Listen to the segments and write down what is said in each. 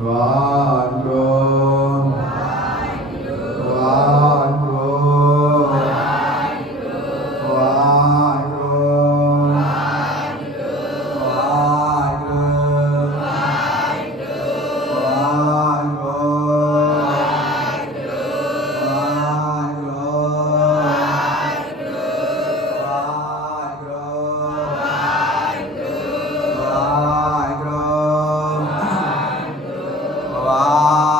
わあ Ah.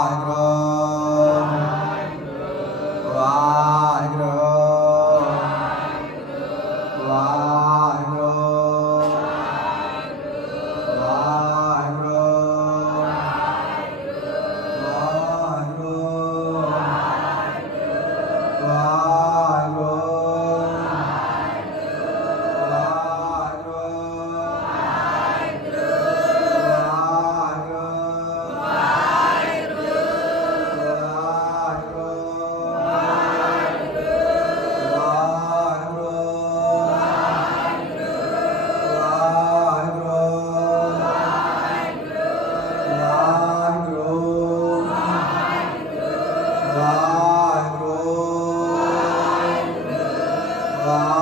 아.